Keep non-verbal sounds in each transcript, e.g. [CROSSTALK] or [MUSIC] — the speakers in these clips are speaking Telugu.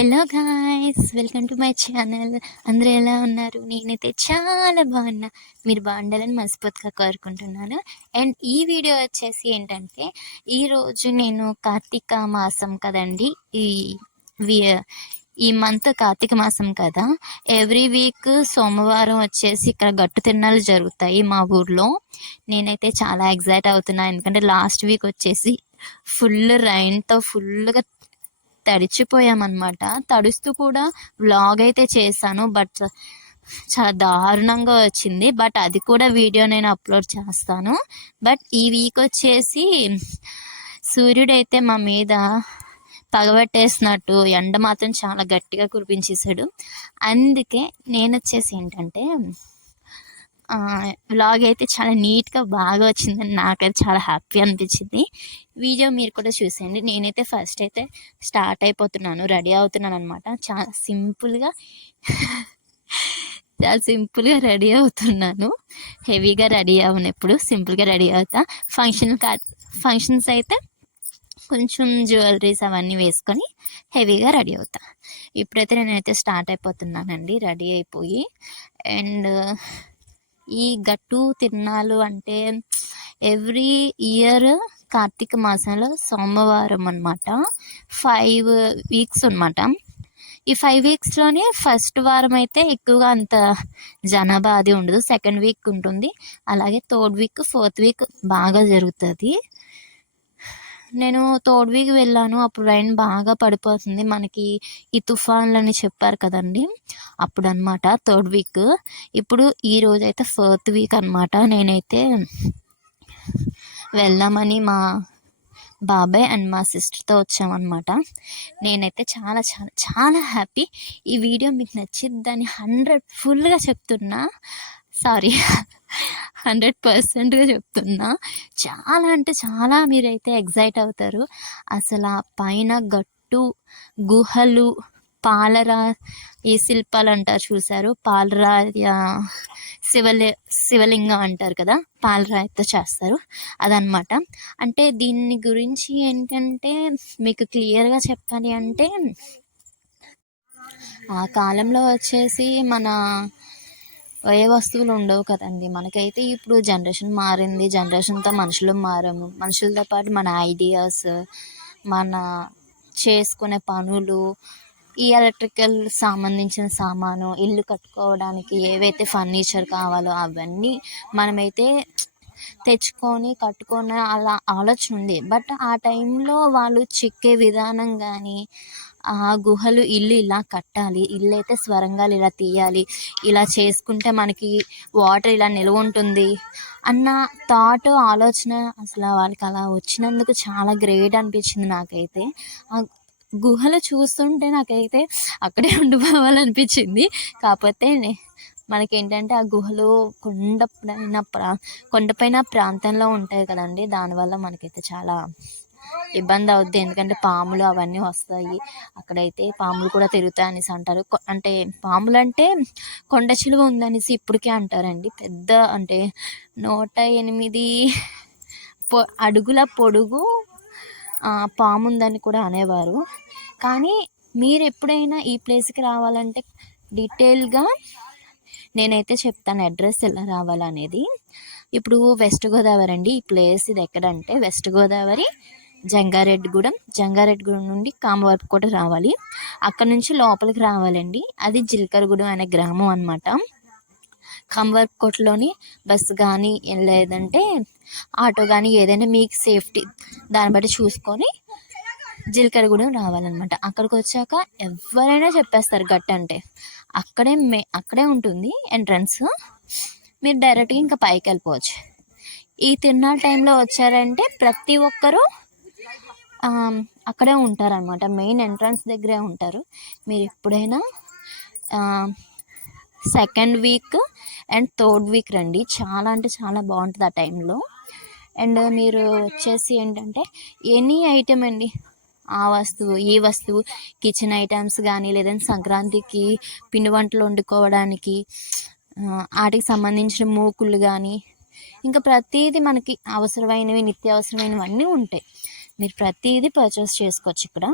Hello guys welcome to my channel. అందరూ ఎలా ఉన్నారు? నేనైతే చాలా బాగున్నా. మీరు బాగుండాలని మనస్ఫూర్తిగా కోరుకుంటున్నాను. అండ్ ఈ వీడియో వచ్చేసి ఏంటంటే ఈరోజు నేను కార్తీక మాసం కదండి. ఈ వి- ఈ మంత్ కార్తీక మాసం కదా. ఎవ్రీ వీక్ సోమవారం వచ్చేసి ఇక్కడ గట్టు తిరణాలు జరుగుతాయి మా ఊర్లో. నేనైతే చాలా ఎగ్జైట్ అవుతున్నాను ఎందుకంటే లాస్ట్ వీక్ వచ్చేసి ఫుల్ రైన్తో ఫుల్గా తడిచిపోయామన్నమాట. తడుస్తూ కూడా వ్లాగ్ అయితే చేశాను బట్ చాలా దారుణంగా వచ్చింది. బట్ అది కూడా వీడియో నేను అప్లోడ్ చేస్తాను. బట్ ఈ వీక్ వచ్చేసి సూర్యుడు అయితే మా మీద పగబట్టేసినట్టు ఎండ మాత్రం చాలా గట్టిగా కురిపించేశాడు. అందుకే నేను వచ్చేసి ఏంటంటే వ్లాగ్ అయితే చాలా నీట్గా బాగా వచ్చిందని నాకైతే చాలా హ్యాపీ అనిపించింది. వీడియో మీరు కూడా చూసేయండి. నేనైతే ఫస్ట్ అయితే స్టార్ట్ అయిపోతున్నాను రెడీ అవుతున్నాను అనమాట [LAUGHS] చాలా సింపుల్గా చాలా సింపుల్గా రెడీ అవుతున్నాను. హెవీగా రెడీ అవ్వను ఎప్పుడు సింపుల్గా రెడీ అవుతా. ఫంక్షన్ కా ఫంక్షన్స్ అయితే కొంచెం జ్యువెలరీస్ అవన్నీ వేసుకొని హెవీగా రెడీ అవుతా. ఇప్పుడైతే నేనైతే స్టార్ట్ అయిపోతున్నానండి రెడీ అయిపోయి. అండ్ ఈ గట్టు తిరణాలు అంటే ఎవ్రీ ఇయర్ కార్తీక మాసంలో సోమవారం అనమాట ఫైవ్ వీక్స్ అనమాట ఈ ఫైవ్ వీక్స్లోనే ఫస్ట్ వారం అయితే ఎక్కువగా అంత జనాభా అది ఉండదు. సెకండ్ వీక్ ఉంటుంది. అలాగే థర్డ్ వీక్ ఫోర్త్ వీక్ బాగా జరుగుతుంది. నేను థర్డ్ వెళ్ళాను. అప్పుడు రైన్ బాగా పడిపోతుంది. మనకి ఈ తుఫాన్లని చెప్పారు కదండి. అప్పుడు అనమాట థర్డ్ వీక్ ఇప్పుడు ఈ రోజు అయితే ఫోర్త్ వీక్ అనమాట నేనైతే వెళ్దామని మా బాబాయ్ అండ్ మా సిస్టర్తో వచ్చామన్నమాట. నేనైతే చాలా చాలా చాలా హ్యాపీ ఈ వీడియో మీకు నచ్చిద్దని హండ్రెడ్ ఫుల్గా చెప్తున్నా. సారీ హండ్రెడ్ పర్సెంట్గా చెప్తున్నా. చాలా అంటే చాలా మీరైతే ఎగ్జైట్ అవుతారు. అసలు ఆ పైన గట్టు గుహలు పాలరా ఈ శిల్పాలు అంటారు చూసారు. పాలరాయ శివలి శివలింగం అంటారు కదా పాలరాయితో చేస్తారు అదనమాట అంటే దీని గురించి ఏంటంటే మీకు క్లియర్గా చెప్పాలి అంటే ఆ కాలంలో వచ్చేసి మన ఏ వస్తువులు ఉండవు కదండి. మనకైతే ఇప్పుడు జనరేషన్ మారింది. జనరేషన్తో మనుషులు మారాము. మనుషులతో పాటు మన ఐడియాస్ మన చేసుకునే పనులు ఈ ఎలక్ట్రికల్ సంబంధించిన సామాను ఇల్లు కట్టుకోవడానికి ఏవైతే ఫర్నిచర్ కావాలో అవన్నీ మనమైతే తెచ్చుకొని కట్టుకొని అలా ఆలోచన ఉంది. బట్ ఆ టైంలో వాళ్ళు చెక్కే విధానం కానీ ఆ గుహలు ఇల్లు ఇలా కట్టాలి. ఇల్లు అయితే స్వరంగాలు ఇలా తీయాలి. ఇలా చేసుకుంటే మనకి వాటర్ ఇలా నిల్వ ఉంటుంది అన్న థాట్ ఆలోచన అసలు వాళ్ళకి అలా వచ్చినందుకు చాలా గ్రేట్ అనిపించింది నాకైతే. ఆ గుహలు చూస్తుంటే నాకైతే అక్కడే ఉండిపోవాలనిపించింది. కాకపోతే మనకి ఏంటంటే ఆ గుహలు కొండ పైన ప్రా కొండపైన ప్రాంతంలో ఉంటాయి కదండి. దానివల్ల మనకైతే చాలా ఇబ్బంది అవుద్ది. ఎందుకంటే పాములు అవన్నీ వస్తాయి. అక్కడైతే పాములు కూడా తిరుగుతాయి అనేసి అంటారు. అంటే పాములు అంటే కొండ చిలువ ఉందనేసి ఇప్పటికే అంటారండి. పెద్ద అంటే నూట ఎనిమిది పొ అడుగుల పొడుగు పాము ఉందని కూడా అనేవారు. కానీ మీరు ఎప్పుడైనా ఈ ప్లేస్కి రావాలంటే డీటెయిల్గా నేనైతే చెప్తాను అడ్రస్ ఎలా రావాలనేది. ఇప్పుడు వెస్ట్ గోదావరి అండి. ఈ ప్లేస్ ఇది ఎక్కడంటే వెస్ట్ గోదావరి జంగారెడ్డిగూడెం జంగారెడ్డిగూడెం నుండి కామవరపుకోట రావాలి. అక్కడ నుంచి లోపలికి రావాలండి. అది జిల్కరగూడెం అనే గ్రామం అనమాట కామవరపుకోటలోని బస్సు కానీ లేదంటే ఆటో కానీ ఏదైనా మీకు సేఫ్టీ దాన్ని బట్టి చూసుకొని జీలకర్రగూడెం రావాలన్నమాట. అక్కడికి వచ్చాక ఎవరైనా చెప్పేస్తారు గట్ అంటే. అక్కడే మే అక్కడే ఉంటుంది ఎంట్రన్స్. మీరు డైరెక్ట్గా ఇంకా పైకి వెళ్ళిపోవచ్చు ఈ తిరునాళ్ళ టైంలో వచ్చారంటే ప్రతి ఒక్కరూ అక్కడే ఉంటారనమాట మెయిన్ ఎంట్రన్స్ దగ్గరే ఉంటారు. మీరు ఎప్పుడైనా second week and third week రండి. చాలా అంటే చాలా బాగుంటుంది ఆ టైంలో. అండ్ మీరు వచ్చేసి ఏంటంటే ఎనీ ఐటెం అండి. ఆ వస్తువు ఈ వస్తువు కిచెన్ ఐటమ్స్ కానీ లేదంటే సంక్రాంతికి పిండి వంటలు వండుకోవడానికి వాటికి సంబంధించిన మూకులు కానీ ఇంకా ప్రతిదీ మనకి అవసరమైనవి నిత్యావసరమైనవి అన్నీ ఉంటాయి. మీరు ప్రతిదీ పర్చేస్ చేసుకోవచ్చు ఇక్కడ.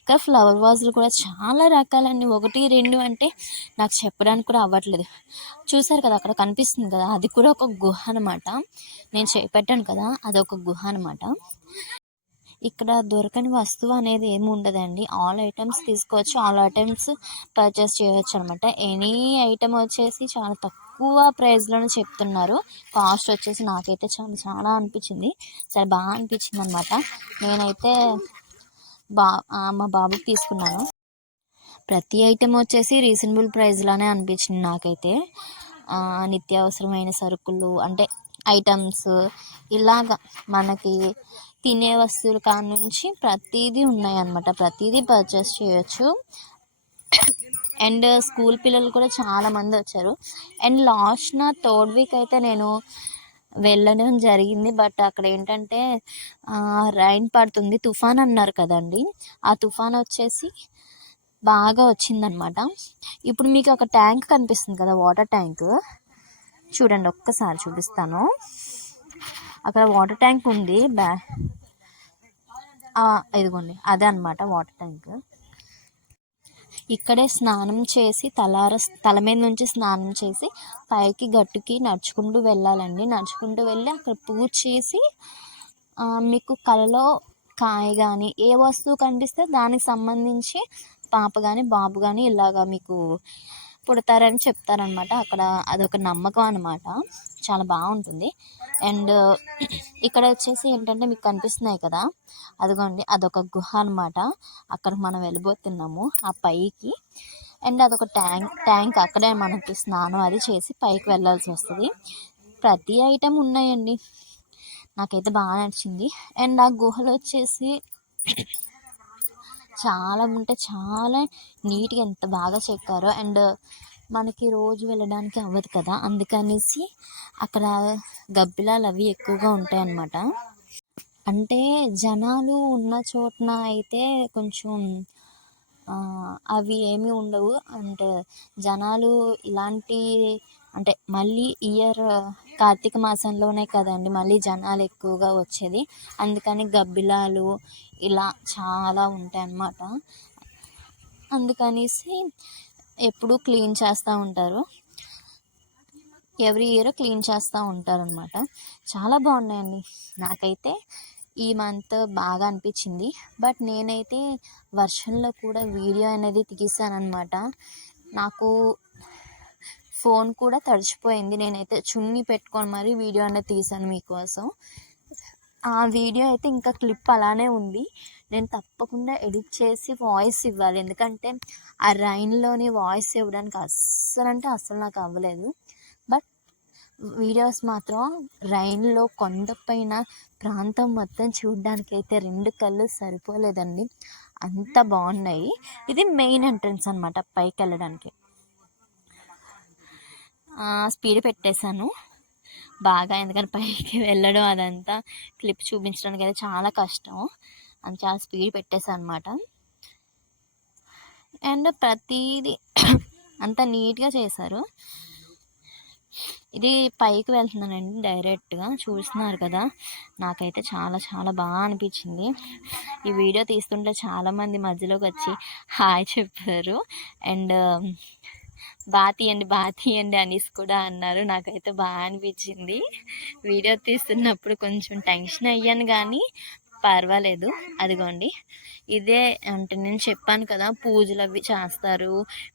ఇంకా ఫ్లవర్ వాజులు కూడా చాలా రకాలండి. ఒకటి రెండు అంటే నాకు చెప్పడానికి కూడా అవ్వట్లేదు. చూసారు కదా అక్కడ కనిపిస్తుంది కదా అది కూడా ఒక గుహ అనమాట నేను చేపెట్టాను కదా అది ఒక గుహ అనమాట ఇక్కడ దొరకని వస్తువు అనేది ఏమి ఉండదండి. ఆల్ ఐటమ్స్ తీసుకోవచ్చు. ఆల్ ఐటమ్స్ పర్చేస్ చేయవచ్చు అనమాట ఎనీ ఐటమ్ వచ్చేసి చాలా తక్కువ ప్రైస్లోనే చెప్తున్నారు. కాస్ట్ వచ్చేసి నాకైతే చాలా చాలా అనిపించింది. చాలా బాగా అనిపించింది అనమాట నేనైతే బా మా బాబుకి తీసుకున్నాను. ప్రతి ఐటెం వచ్చేసి రీజనబుల్ ప్రైస్లోనే అనిపించింది నాకైతే. నిత్యావసరమైన సరుకులు అంటే ఐటమ్స్ ఇలాగ మనకి తినే వస్తువుల కాడ నుంచి ప్రతిదీ ఉన్నాయి అనమాట ప్రతిదీ పర్చేస్ చేయొచ్చు. అండ్ స్కూల్ పిల్లలు కూడా చాలామంది వచ్చారు. అండ్ లాస్ట్ నా థర్డ్ వీక్ అయితే నేను వెళ్ళడం జరిగింది. బట్ అక్కడ ఏంటంటే రైన్ పడుతుంది. తుఫాన్ అన్నారు కదండి. ఆ తుఫాన్ వచ్చేసి బాగా వచ్చిందనమాట ఇప్పుడు మీకు ఒక ట్యాంక్ కనిపిస్తుంది కదా వాటర్ ట్యాంక్. చూడండి ఒక్కసారి చూపిస్తాను. అక్కడ వాటర్ ట్యాంక్ ఉంది. బ్యా ఇదిగోండి. అదే అనమాట వాటర్ ట్యాంక్. ఇక్కడే స్నానం చేసి తలార తల మీద నుంచి స్నానం చేసి పైకి గట్టుకి నడుచుకుంటూ వెళ్ళాలండి. నడుచుకుంటూ వెళ్ళి అక్కడ పూజ చేసి మీకు కలలో కాయ కానీ ఏ వస్తువు కనిపిస్తే దానికి సంబంధించి పాప కానీ బాబు కానీ ఇలాగా మీకు పుడతారని చెప్తారనమాట అక్కడ అదొక నమ్మకం అనమాట చాలా బాగుంటుంది. అండ్ ఇక్కడ వచ్చేసి ఏంటంటే మీకు కనిపిస్తున్నాయి కదా? అదిగోండి అదొక గుహ అనమాట అక్కడికి మనం వెళ్ళిపోతున్నాము ఆ పైకి. అండ్ అదొక ట్యాంక్ ట్యాంక్ అక్కడే మనకి స్నానం అది చేసి పైకి వెళ్ళాల్సి వస్తుంది. ప్రతి ఐటెం ఉన్నాయండి. నాకైతే బాగా నచ్చింది. అండ్ ఆ గుహలు వచ్చేసి చాలా ఉంటే చాలా నీట్గా ఎంత బాగా చెక్కారో అండ్ మనకి రోజు వెళ్ళడానికి అవ్వదు కదా. అందుకనేసి అక్కడ గబ్బిలాలు అవి ఎక్కువగా ఉంటాయి అన్నమాట అంటే జనాలు ఉన్న చోటన అయితే కొంచెం అవి ఏమీ ఉండవు. అంటే జనాలు ఇలాంటి అంటే మళ్ళీ ఇయర్ కార్తీక మాసంలోనే కదండి మళ్ళీ జనాలు ఎక్కువగా వచ్చేది. అందుకని గబ్బిలాలు ఇలా చాలా ఉంటాయి అన్నమాట అందుకనేసి ఎప్పుడూ క్లీన్ చేస్తూ ఉంటారు. ఎవ్రీ ఇయర్ క్లీన్ చేస్తూ ఉంటారనమాట చాలా బాగున్నాయండి. నాకైతే ఈ మంత్ బాగా అనిపించింది. బట్ నేనైతే వర్షంలో కూడా వీడియో అనేది తీసానమాట నాకు ఫోన్ కూడా తడిచిపోయింది. నేనైతే చున్నీ పెట్టుకొని మరీ వీడియో అనేది తీసాను మీకోసం. ఆ వీడియో అయితే ఇంకా క్లిప్ అలానే ఉంది. నేను తప్పకుండా ఎడిట్ చేసి వాయిస్ ఇవ్వాలి. ఎందుకంటే ఆ రైన్లోని వాయిస్ ఇవ్వడానికి అస్సలు అంటే అస్సలు నాకు అవ్వలేదు. బట్ వీడియోస్ మాత్రం రైన్లో కొండపైన ప్రాంతం మొత్తం చూడడానికి అయితే రెండు కళ్ళు సరిపోలేదండి. అంత బాగున్నాయి. ఇది మెయిన్ ఎంట్రన్స్ అనమాట పైకి వెళ్ళడానికి స్పీడ్ పెట్టేశాను. బాగా ఎందుకంటే పైకి వెళ్ళడం అదంతా క్లిప్ చూపించడానికి అయితే చాలా కష్టం. అని చాలా స్పీడ్ పెట్టేశాను అనమాట అండ్ ప్రతిదీ అంత నీట్గా చేశారు. ఇది పైకి వెళ్తున్నానండి డైరెక్ట్గా. చూస్తున్నారు కదా నాకైతే చాలా చాలా బాగా అనిపించింది. ఈ వీడియో తీస్తుంటే చాలామంది మధ్యలోకి వచ్చి హాయ్ చెప్పారు. అండ్ బాగా తీయండి బాగా తీయండి అనేసి కూడా అన్నారు. నాకైతే బాగా అనిపించింది. వీడియో తీస్తున్నప్పుడు కొంచెం టెన్షన్ అయ్యాను కానీ పర్వాలేదు. అదిగోండి. ఇదే అంటే నేను చెప్పాను కదా పూజలు అవి చేస్తారు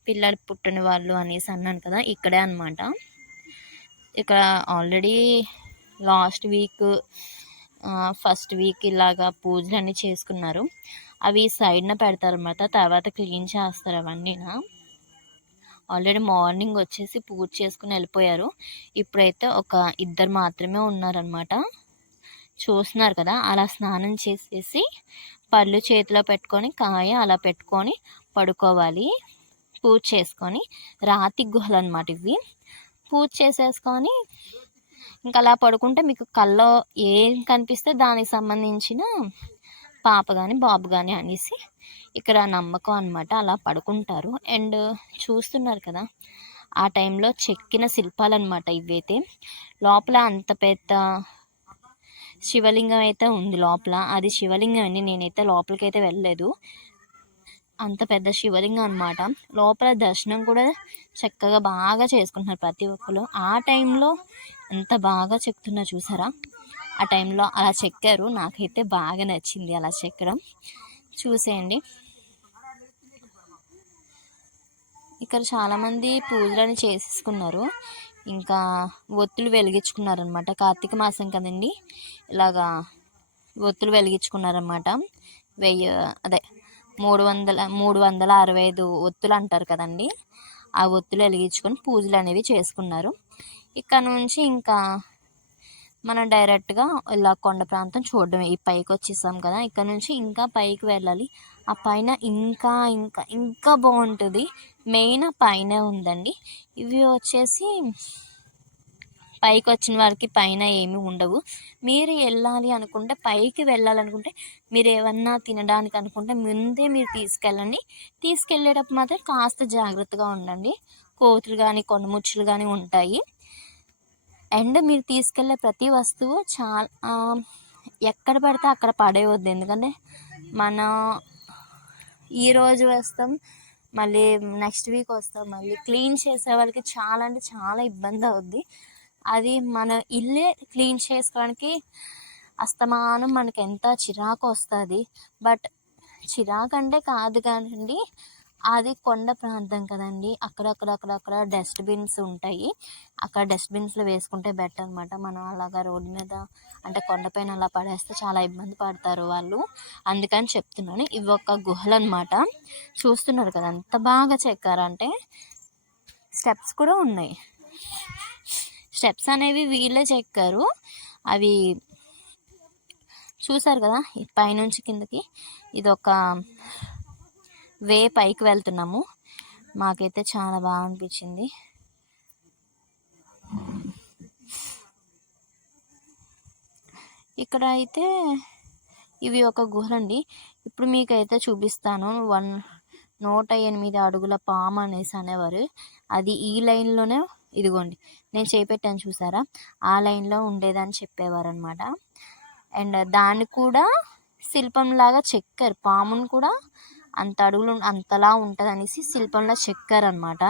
పిల్లలు పుట్టిన వాళ్ళు అనేసి అన్నాను కదా ఇక్కడే అనమాట ఇక్కడ already last week first week ఇలాగా పూజలు అన్నీ చేసుకున్నారు. అవి సైడ్న పెడతారన్నమాట తర్వాత క్లీన్ చేస్తారు అవన్నీనా. ఆల్రెడీ మార్నింగ్ వచ్చేసి పూజ చేసుకుని వెళ్ళిపోయారు. ఇప్పుడైతే ఒక ఇద్దరు మాత్రమే ఉన్నారనమాట చూస్తున్నారు కదా అలా స్నానం చేసేసి పళ్ళు చేతిలో పెట్టుకొని కాయ అలా పెట్టుకొని పడుకోవాలి. పూజ చేసుకొని రాతి గుహలు అనమాట ఇవి. పూజ చేసేసుకొని ఇంకా అలా పడుకుంటే మీకు కళ్ళలో ఏం కనిపిస్తే దానికి సంబంధించిన పాప కానీ బాబు కానీ అనేసి ఇక్కడ నమ్మకం అనమాట అలా పడుకుంటారు. అండ్ చూస్తున్నారు కదా ఆ టైంలో చెక్కిన శిల్పాలు అనమాట ఇవైతే. లోపల అంత పెద్ద శివలింగం అయితే ఉంది లోపల. అది శివలింగం అండి. నేనైతే లోపలికి అయితే వెళ్ళలేదు. అంత పెద్ద శివలింగం అనమాట లోపల దర్శనం కూడా చక్కగా బాగా చేసుకుంటున్నారు ప్రతి ఒక్కరు ఆ టైంలో ఎంత బాగా చెక్తున్నా చూసారా? ఆ టైంలో అలా చెక్కారు. నాకైతే బాగా నచ్చింది అలా చెక్కడం. చూసేయండి. ఇక్కడ చాలామంది పూజలని చేసేసుకున్నారు. ఇంకా ఒత్తులు వెలిగించుకున్నారనమాట కార్తీక మాసం కదండి. ఇలాగా ఒత్తులు వెలిగించుకున్నారనమాట వెయ్యి అదే మూడు వందల మూడు వందల అరవై ఐదు ఒత్తులు అంటారు కదండి. ఆ ఒత్తులు వెలిగించుకొని పూజలు అనేవి చేసుకున్నారు. ఇక్కడ నుంచి ఇంకా మనం డైరెక్ట్గా ఇలా కొండ ప్రాంతం చూడడమే. ఈ పైకి వచ్చేసాం కదా ఇక్కడ నుంచి ఇంకా పైకి వెళ్ళాలి. ఆ పైన ఇంకా ఇంకా ఇంకా బాగుంటుంది. మెయిన్ పైన ఉందండి. ఇవి వచ్చేసి పైకి వచ్చిన వారికి పైన ఏమి ఉండవు. మీరు వెళ్ళాలి అనుకుంటే పైకి వెళ్ళాలనుకుంటే మీరు ఏమన్నా తినడానికి అనుకుంటే ముందే మీరు తీసుకెళ్ళండి. తీసుకెళ్ళేటప్పుడు మాత్రం కాస్త జాగ్రత్తగా ఉండండి. కోతులు కానీ కొండముచ్చులు కానీ ఉంటాయి. అండ్ మీరు తీసుకెళ్ళే ప్రతి వస్తువు చాలా ఎక్కడ పడితే అక్కడ పడేయవద్దు ఎందుకంటే మన ఈరోజు వస్తాం మళ్ళీ నెక్స్ట్ వీక్ వస్తాం మళ్ళీ క్లీన్ చేసే వాళ్ళకి చాలా అంటే చాలా ఇబ్బంది అవుద్ది. అది మన ఇల్లే క్లీన్ చేసుకోవడానికి అస్తమానం మనకి ఎంత చిరాకు వస్తుంది. బట్ చిరాకు అంటే కాదు కానండి అది కొండ ప్రాంతం కదండి. అక్కడక్కడ అక్కడక్కడ డస్ట్బిన్స్ ఉంటాయి. అక్కడ డస్ట్బిన్స్లో వేసుకుంటే బెటర్ అనమాట మనం అలాగా రోడ్డు మీద అంటే కొండపైన అలా పడేస్తే చాలా ఇబ్బంది పడతారు వాళ్ళు. అందుకని చెప్తున్నాను. ఇవి ఒక గుహలు అనమాట చూస్తున్నారు కదా ఎంత బాగా చెక్కారంటే స్టెప్స్ కూడా ఉన్నాయి. స్టెప్స్ అనేవి వీళ్ళే చెక్కారు. అవి చూసారు కదా పైనుంచి కిందకి. ఇది ఒక వే పైకి వెళ్తున్నాము. మాకైతే చాలా బాగా అనిపించింది ఇక్కడ అయితే ఇవి ఒక గుహలండి. ఇప్పుడు మీకైతే చూపిస్తాను. వన్ నూట ఎనిమిది అడుగుల పాము అనేసి అనేవారు. అది ఈ లైన్లోనే ఇదిగోండి నేను చేపెట్టాను చూసారా? ఆ లైన్లో ఉండేదని చెప్పేవారు అనమాట అండ్ దాన్ని కూడా శిల్పంలాగా చెక్కారు. పామును కూడా అంత అడుగులు అంతలా ఉంటుంది అనేసి శిల్పంలో చెక్కారనమాట.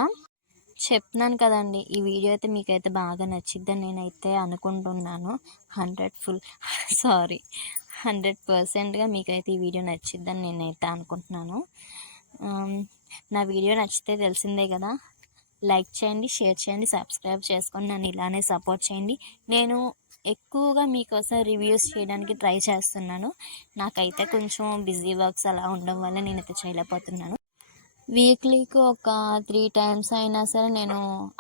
చెప్తున్నాను కదండి ఈ వీడియో అయితే మీకైతే బాగా నచ్చిద్దని నేనైతే అనుకుంటున్నాను. హండ్రెడ్ ఫుల్ [LAUGHS] సారీ హండ్రెడ్ పర్సెంట్గా మీకైతే ఈ వీడియో నచ్చిద్దని నేనైతే అనుకుంటున్నాను. నా వీడియో నచ్చితే తెలిసిందే కదా. లైక్ చేయండి షేర్ చేయండి సబ్స్క్రైబ్ చేసుకొని నన్ను ఇలానే సపోర్ట్ చేయండి. నేను ఎక్కువగా మీకోసం రివ్యూస్ చేయడానికి ట్రై చేస్తున్నాను. నాకైతే కొంచెం బిజీ వర్క్స్ అలా ఉండడం వల్ల నేనైతే చేయలేకపోతున్నాను. వీక్లీకి ఒక త్రీ టైమ్స్ అయినా సరే నేను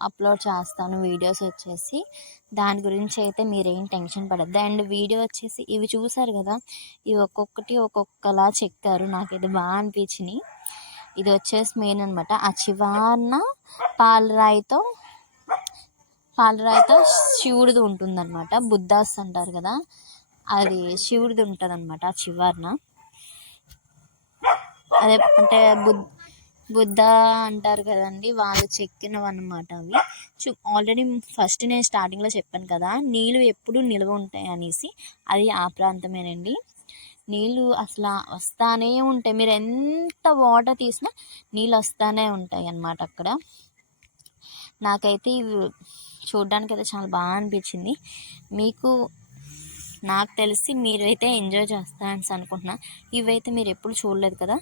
అప్లోడ్ చేస్తాను వీడియోస్ వచ్చేసి. దాని గురించి అయితే మీరేం టెన్షన్ పడద్దు. అండ్ వీడియో వచ్చేసి ఇవి చూసారు కదా ఇవి ఒక్కొక్కటి ఒక్కొక్కలా చెక్కారు. నాకైతే బాగా అనిపించినాయి. ఇది వచ్చేసి మెయిన్ అనమాట ఆ చివరన పాలరాయితో పాలరాయితో శివుడిది ఉంటుందన్నమాట. బుద్ధాస్ అంటారు కదా అది శివుడిది ఉంటుంది అనమాట ఆ చివరన. అదే అంటే బుద్ధ బుద్ధ అంటారు కదండి వాళ్ళు చెక్కినవి అనమాట అవి. చూ ఆల్రెడీ ఫస్ట్ నేను స్టార్టింగ్లో చెప్పాను కదా నీళ్ళు ఎప్పుడు నిల్వ ఉంటాయి అనేసి అది ఆ ప్రాంతమేనండి. నీళ్ళు అసలు వస్తానే ఉంటాయి. మీరు ఎంత వాటర్ తీసినా నీళ్ళు వస్తానే ఉంటాయి అన్నమాట అక్కడ. నాకైతే ఇవి చూడడానికి అయితే చాలా బాగా అనిపించింది. మీకు నాకు తెలిసి మీరైతే ఎంజాయ్ చేస్తారని అనుకుంటున్నా. ఇవైతే మీరు ఎప్పుడు చూడలేదు కదా?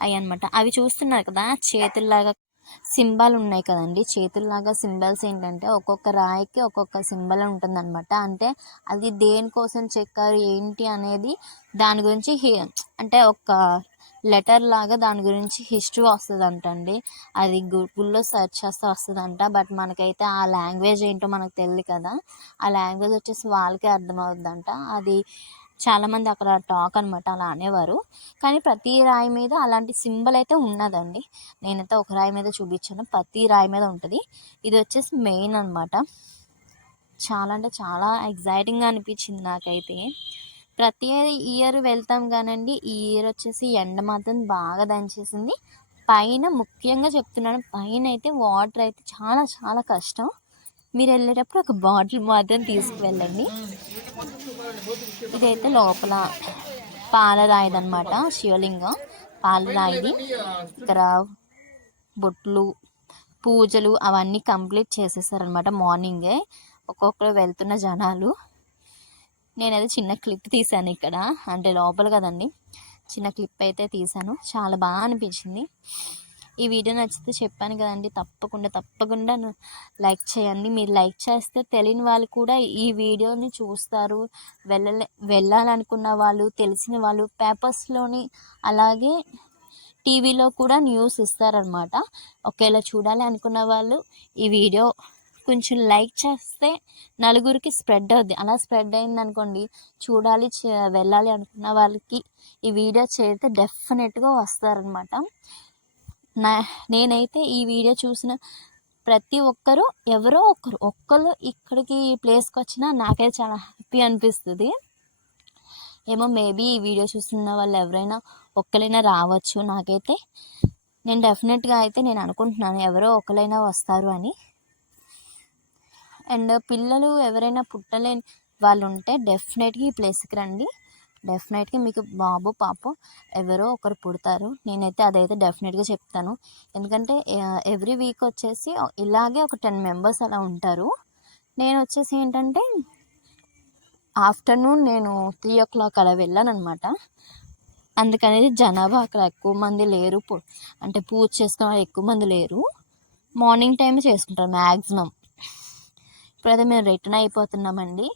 అవి అనమాట అవి చూస్తున్నారు కదా? చేతుల్లాగా సింబల్ ఉన్నాయి కదండి. చేతుల్లాగా సింబల్స్ ఏంటంటే ఒక్కొక్క రాయికి ఒక్కొక్క సింబల్ ఉంటుందన్నమాట. అంటే అది దేనికోసం చెక్కారు ఏంటి అనేది దాని గురించి అంటే ఒక లెటర్ లాగా దాని గురించి హిస్టరీ వస్తుంది అంటండి అది గూగుల్లో సెర్చ్ చేస్తే వస్తుందంట. బట్ మనకైతే ఆ లాంగ్వేజ్ ఏంటో మనకు తెలియదు కదా. ఆ లాంగ్వేజ్ వచ్చేసి వాళ్ళకే అర్థమవుద్దంట. అది చాలామంది అక్కడ టాక్ అనమాట అలా అనేవారు. కానీ ప్రతి రాయి మీద అలాంటి సింబల్ అయితే ఉన్నదండి. నేనైతే ఒక రాయి మీద చూపించాను. ప్రతి రాయి మీద ఉంటుంది. ఇది వచ్చేసి మెయిన్ అనమాట చాలా అంటే చాలా ఎగ్జైటింగ్గా అనిపించింది నాకైతే. ప్రతి ఇయర్ వెళ్తాం కానండి. ఈ ఇయర్ వచ్చేసి ఎండ మాత్రం బాగా దంచేసింది. పైన ముఖ్యంగా చెప్తున్నాను పైన అయితే వాటర్ అయితే చాలా చాలా కష్టం. మీరు వెళ్ళేటప్పుడు ఒక బాటిల్ మాత్రం తీసుకువెళ్ళండి. ఇదైతే లోపల పాలరాయిది అనమాట శివలింగం పాలరాయిది ఇక్కడ బొట్లు పూజలు అవన్నీ కంప్లీట్ చేసేసారనమాట మార్నింగే. ఒక్కొక్కరు వెళ్తున్న జనాలు. నేనైతే చిన్న క్లిప్ తీశాను ఇక్కడ. అంటే లోపల కదండి. చిన్న క్లిప్ అయితే తీశాను. చాలా బాగా అనిపించింది. ఈ వీడియో నచ్చితే చెప్పాను కదండి. తప్పకుండా తప్పకుండా లైక్ చేయండి. మీరు లైక్ చేస్తే తెలియని వాళ్ళు కూడా ఈ వీడియోని చూస్తారు. వెళ్ళలే వెళ్ళాలనుకున్న వాళ్ళు తెలిసిన వాళ్ళు పేపర్స్లోని అలాగే టీవీలో కూడా న్యూస్ ఇస్తారనమాట ఒకవేళ చూడాలి అనుకున్న వాళ్ళు ఈ వీడియో కొంచెం లైక్ చేస్తే నలుగురికి స్ప్రెడ్ అవుద్ది. అలా స్ప్రెడ్ అయింది అనుకోండి చూడాలి వెళ్ళాలి అనుకున్న వాళ్ళకి ఈ వీడియో చేస్తే డెఫినెట్గా వస్తారనమాట. నా నేనైతే ఈ వీడియో చూసిన ప్రతి ఒక్కరు ఎవరో ఒక్కరు ఒక్కరు ఇక్కడికి ప్లేస్కి వచ్చినా నాకైతే చాలా హ్యాపీ అనిపిస్తుంది. ఏమో మేబీ ఈ వీడియో చూస్తున్న వాళ్ళు ఎవరైనా ఒక్కరైనా రావచ్చు నాకైతే. నేను డెఫినెట్గా అయితే నేను అనుకుంటున్నాను ఎవరో ఒకరైనా వస్తారు అని. అండ్ పిల్లలు ఎవరైనా పుట్టలేని వాళ్ళు ఉంటే డెఫినెట్గా ఈ ప్లేస్కి రండి. డెఫినెట్గా మీకు బాబు పాప ఎవరో ఒకరు పుడతారు. నేనైతే అదైతే డెఫినెట్గా చెప్తాను. ఎందుకంటే ఎవ్రీ వీక్ వచ్చేసి ఇలాగే ఒక టెన్ మెంబర్స్ అలా ఉంటారు. నేను వచ్చేసి ఏంటంటే ఆఫ్టర్నూన్ నేను త్రీ ఓ క్లాక్ అలా వెళ్ళాను అనమాట అందుకనేది జనాభా అక్కడ ఎక్కువ మంది లేరు. అంటే పూజ చేసుకున్న ఎక్కువ మంది లేరు. మార్నింగ్ టైం చేసుకుంటారు మ్యాక్సిమం ఇప్పుడైతే మేము రిటర్న్ అయిపోతున్నామండి.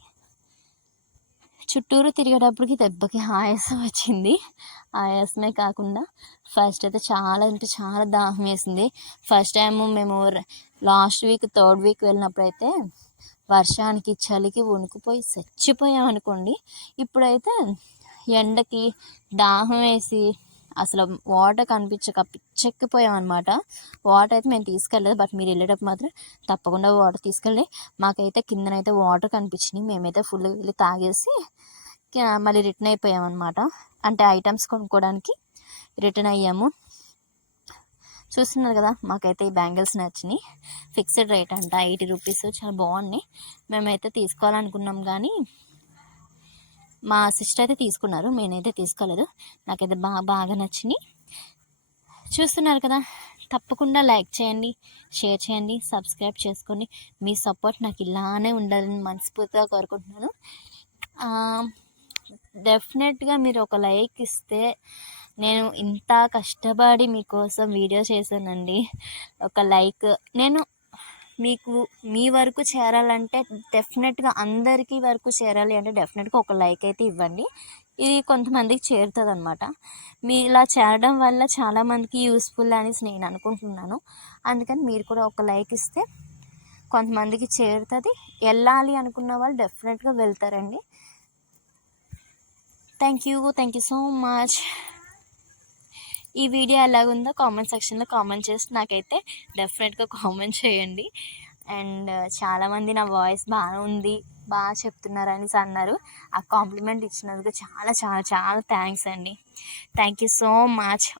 చుట్టూరు తిరిగేటప్పటికి దెబ్బకి ఆయాసం వచ్చింది. ఆయాసమే కాకుండా ఫస్ట్ అయితే చాలా అంటే చాలా దాహం వేసింది. ఫస్ట్ టైం మేము లాస్ట్ వీక్ థర్డ్ వీక్ వెళ్ళినప్పుడు అయితే వర్షానికి చలికి వణుకుపోయి చచ్చిపోయాం అనుకోండి ఇప్పుడైతే ఎండకి దాహం వేసి అసలు వాటర్ కనిపించక పిచ్చెక్కిపోయాం అనమాట వాటర్ అయితే మేము తీసుకెళ్ళలేదు. బట్ మీరు వెళ్ళేటప్పుడు మాత్రం తప్పకుండా వాటర్ తీసుకెళ్ళి మాకైతే కిందనైతే వాటర్ కనిపించినాయి. మేమైతే ఫుల్ వెళ్ళి తాగేసి మళ్ళీ రిటర్న్ అయిపోయాం అనమాట అంటే ఐటమ్స్ కొనుక్కోవడానికి రిటర్న్ అయ్యాము. చూస్తున్నారు కదా మాకైతే ఈ బ్యాంగిల్స్ నచ్చినాయి. ఫిక్స్డ్ రేట్ అంట. Eighty rupees. చాలా బాగున్నాయి. మేమైతే తీసుకోవాలనుకున్నాం కానీ మా సిస్టర్ అయితే తీసుకున్నారు. నేనైతే తీసుకోలేదు. నాకైతే బాగా బాగా నచ్చింది చూస్తున్నారు కదా తప్పకుండా లైక్ చేయండి షేర్ చేయండి సబ్స్క్రైబ్ చేసుకోండి. మీ సపోర్ట్ నాకు ఇలానే ఉండాలని మనస్ఫూర్తిగా కోరుకుంటున్నాను. డెఫినెట్గా మీరు ఒక లైక్ ఇస్తే నేను ఇంత కష్టపడి మీకోసం వీడియో చేశానండి. ఒక లైక్ నేను మీకు మీ వరకు చేరాలంటే డెఫినెట్గా అందరికీ వరకు చేరాలి అంటే డెఫినెట్గా ఒక లైక్ అయితే ఇవ్వండి. ఇది కొంతమందికి చేరుతుంది అనమాట మీ ఇలా చేరడం వల్ల చాలామందికి యూస్ఫుల్ అనేసి నేను అనుకుంటున్నాను. అందుకని మీరు కూడా ఒక లైక్ ఇస్తే కొంతమందికి చేరుతుంది. వెళ్ళాలి అనుకున్న వాళ్ళు డెఫినెట్గా వెళ్తారండి. Thank you. Thank you so much. ఈ వీడియో ఎలాగుందో కామెంట్ సెక్షన్లో కామెంట్ చేసి నాకైతే డెఫినెట్గా కామెంట్ చేయండి. అండ్ చాలామంది నా వాయిస్ బాగా ఉంది బాగా చెప్తున్నారు అనేసి అన్నారు. ఆ కాంప్లిమెంట్ ఇచ్చినందుకు చాలా చాలా చాలా థ్యాంక్స్ అండి. Thank you so much.